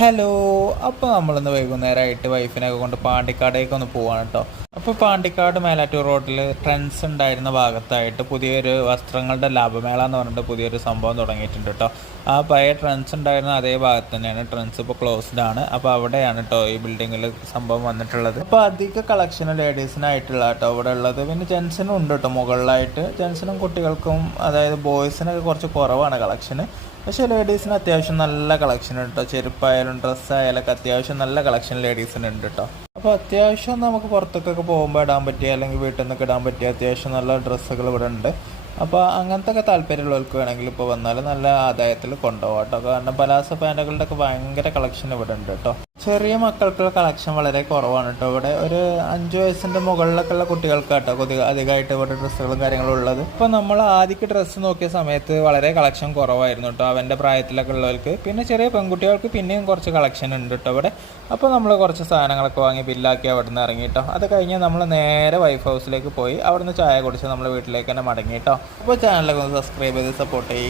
Hello. അപ്പോൾ നമ്മളിന്ന് വൈകുന്നേരമായിട്ട് വൈഫിനെയൊക്കെ കൊണ്ട് പാണ്ടിക്കാടേക്ക് ഒന്ന് പോവാണ് കേട്ടോ. അപ്പോൾ പാണ്ടിക്കാട് മേലാറ്റൂർ റോഡിൽ ട്രെൻഡ്സ് ഉണ്ടായിരുന്ന ഭാഗത്തായിട്ട് പുതിയൊരു വസ്ത്രങ്ങളുടെ ലാഭമേള എന്ന് പറഞ്ഞിട്ട് പുതിയൊരു സംഭവം തുടങ്ങിയിട്ടുണ്ട് കേട്ടോ. ആ പഴയ ട്രെൻഡ്സ് ഉണ്ടായിരുന്ന അതേ ഭാഗത്ത് തന്നെയാണ്. ട്രെൻഡ്സ് ഇപ്പോൾ ക്ലോസ്ഡ് ആണ്. അപ്പോൾ അവിടെയാണ് കേട്ടോ ഈ ബിൽഡിങ്ങിൽ സംഭവം വന്നിട്ടുള്ളത്. അപ്പോൾ അധിക കളക്ഷൻ ലേഡീസിനായിട്ടുള്ള കേട്ടോ ഇവിടെ ഉള്ളത്. പിന്നെ ജെൻസിനും ഉണ്ട് കേട്ടോ മുകളിലായിട്ട്. ജെൻസിനും കുട്ടികൾക്കും അതായത് ബോയ്സിനൊക്കെ കുറച്ച് കുറവാണ് കളക്ഷന്. പക്ഷേ ലേഡീസിന് അത്യാവശ്യം നല്ല കളക്ഷൻ ഉണ്ട് കേട്ടോ. ചെരുപ്പായാലും ഡ്രസ്സായാലൊക്കെ അത്യാവശ്യം നല്ല കളക്ഷൻ ലേഡീസിന് ഉണ്ട് കേട്ടോ. അപ്പോൾ അത്യാവശ്യം നമുക്ക് പുറത്തേക്കൊക്കെ പോകുമ്പോൾ ഇടാൻ പറ്റിയ അല്ലെങ്കിൽ വീട്ടിൽ നിന്നൊക്കെ ഇടാൻ പറ്റിയ അത്യാവശ്യം നല്ല ഡ്രസ്സുകൾ ഇവിടെ ഉണ്ട്. അപ്പോൾ അങ്ങനത്തെ ഒക്കെ താല്പര്യമുള്ളവർക്ക് വേണമെങ്കിൽ ഇപ്പോൾ വന്നാൽ നല്ല ആദായത്തിൽ കൊണ്ടുപോകാം കേട്ടോ. കാരണം പലാസോ പാൻറ്റുകളുടെ ഒക്കെ ഭയങ്കര കളക്ഷൻ ഇവിടെ ഉണ്ട് കേട്ടോ. ചെറിയ മക്കൾക്കുള്ള കളക്ഷൻ വളരെ കുറവാണ് കേട്ടോ. ഇവിടെ ഒരു 5 വയസ്സിൻ്റെ മുകളിലൊക്കെ ഉള്ള കുട്ടികൾക്ക് കേട്ടോ അധികമായിട്ട് ഇവിടെ ഡ്രസ്സുകളും കാര്യങ്ങളും ഉള്ളത്. ഇപ്പോൾ നമ്മൾ ആദ്യക്ക് ഡ്രസ്സ് നോക്കിയ സമയത്ത് വളരെ കളക്ഷൻ കുറവായിരുന്നു കേട്ടോ അവൻ്റെ പ്രായത്തിലൊക്കെ ഉള്ളവർക്ക്. പിന്നെ ചെറിയ പെൺകുട്ടികൾക്ക് പിന്നെയും കുറച്ച് കളക്ഷൻ ഉണ്ട് കേട്ടോ ഇവിടെ. അപ്പോൾ നമ്മൾ കുറച്ച് സാധനങ്ങളൊക്കെ വാങ്ങി ബില്ലാക്കി അവിടെ നിന്ന് ഇറങ്ങി കേട്ടോ. അത് കഴിഞ്ഞ് നമ്മൾ നേരെ വൈഫ് ഹൗസിലേക്ക് പോയി അവിടെ നിന്ന് ചായ കുടിച്ച് നമ്മൾ വീട്ടിലേക്ക് തന്നെ മടങ്ങി കേട്ടോ. അപ്പോൾ ചാനലൊക്കെ ഒന്ന് സബ്സ്ക്രൈബ് ചെയ്ത് സപ്പോർട്ട് ചെയ്യും.